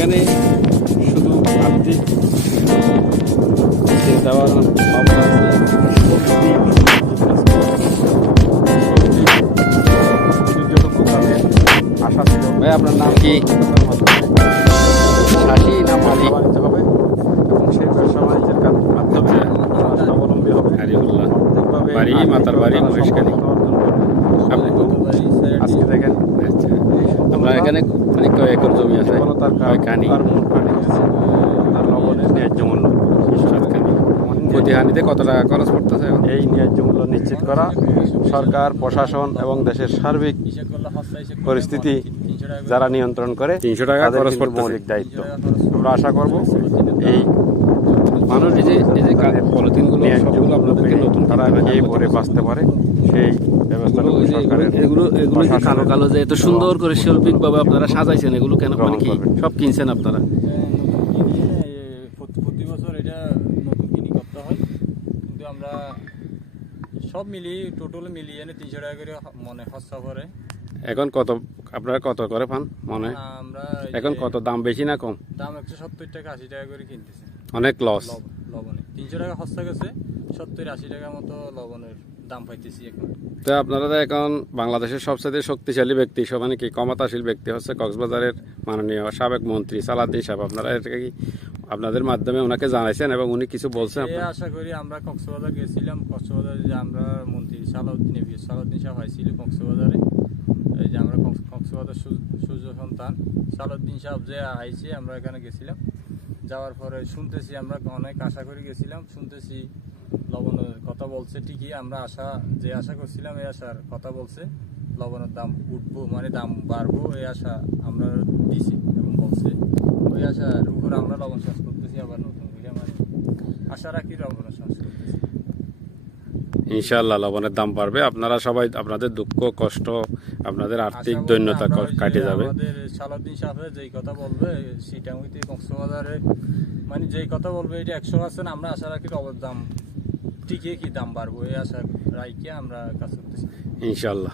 এখানে শুধু আর্থিক চিন্তা ভাবনা আছে, যতটুকু তাদের আশা ছিল। ভাই আপনার নাম কি? শাসি না মালিক বাণিজ্য হবে এবং সেই ব্যবসা বাণিজ্যের মাধ্যমে তারা স্বাবলম্বী হবে। আর্থিকভাবে বাড়ি মাতার বাড়ি মহেশখালী। আপনি আজকে দেখেন আপনার এখানে মানে কয় একর জমি আছে? তার কানি তার মোট পানি তার লবণের ন্যায্য মূল্য প্রতি হানিতে কত টাকা খরচ পড়তেছে এখন? এই ন্যায্য মূল্য নিশ্চিত করা সরকার, প্রশাসন এবং দেশের সার্বিক পরিস্থিতি যারা নিয়ন্ত্রণ করে 300 টাকা তাদের খরচ কিন্তু পড়তেছে। মৌলিক দায়িত্ব। আমরা আশা করব এই মানুষ এই যে পলিথিনগুলো সবগুলো আপনাদেরকে নতুন তারা খেয়ে পরে বাঁচতে পারে সেই ব্যবস্থাটা সরকারের এগুলো যে কালো কালো যে এত সুন্দর করে শৈল্পিক ভাবে আপনারা সাজাইছেন, এগুলো কেন মানে কি সব কিনছেন আপনারা? প্রতি বছর এটা নতুন কিনি করতে হয়, কিন্তু আমরা সব মিলিয়ে টোটাল মিলিয়ে 300 টাকা করে মনে খরচা করে। এখন কত আপনারা কত করে পান মনে? আমরা এখন কত দাম বেশি না কম? দাম 170 টাকা 80 টাকা করে কিনতেছি। অনেক লস। লবণে 300 টাকা খরচা গেছে, 70-80 টাকা মতো লবণের দাম পাইতেছি এখন। তো আপনারা তো এখন বাংলাদেশের সবচেয়ে শক্তিশালী ব্যক্তি, সব মানে কি ক্ষমতাশীল ব্যক্তি হচ্ছে কক্সবাজারের মাননীয় সাবেক মন্ত্রী সালাউদ্দিন সাহেব। আপনারা এটাকে কি আপনাদের মাধ্যমে ওনাকে জানাইছেন এবং উনি কিছু বলছেন? আশা করি আমরা কক্সবাজার গেছিলাম, কক্সবাজারে যে আমরা মন্ত্রী সালাউদ্দিন সাহেব হয়েছিল কক্সবাজারে, এই যে আমরা কক্সবাজার সূর্য সন্তান সালাউদ্দিন সাহেব যে আইছে, আমরা এখানে গেছিলাম। যাওয়ার পরে শুনতেছি, আমরা অনেক আশা করে গেছিলাম, শুনতেছি লবণের কথা বলছে ঠিকই, আমরা আশা করছিলাম এই আশার কথা বলছে, লবণের দাম উঠবো মানে দাম বাড়বো এই আশা আমরা দিছি এবং বলছে। ওই আশার উপর আমরা লবণ চাষ করতেছি আবার নতুন করে, মানে আশা রাখি লবণ চাষ করতেছি। ইনশাআল্লাহ লবণের দাম বাড়বে, আপনারা সবাই আপনাদের দুঃখ কষ্ট আপনাদের আর্থিক দৈন্যতা কাটে যাবে। আমাদের সালাউদ্দিন সাহেব যেই কথা বলবে সেটা হইতে কক্সবাজারে মানে যেই কথা বলবে এটা 100%। আমরা আশা রাখি লবণের দাম ঠিকই কি দাম বাড়বো এই আশা রাখি আমরা কাজ করতেছি ইনশাআল্লাহ।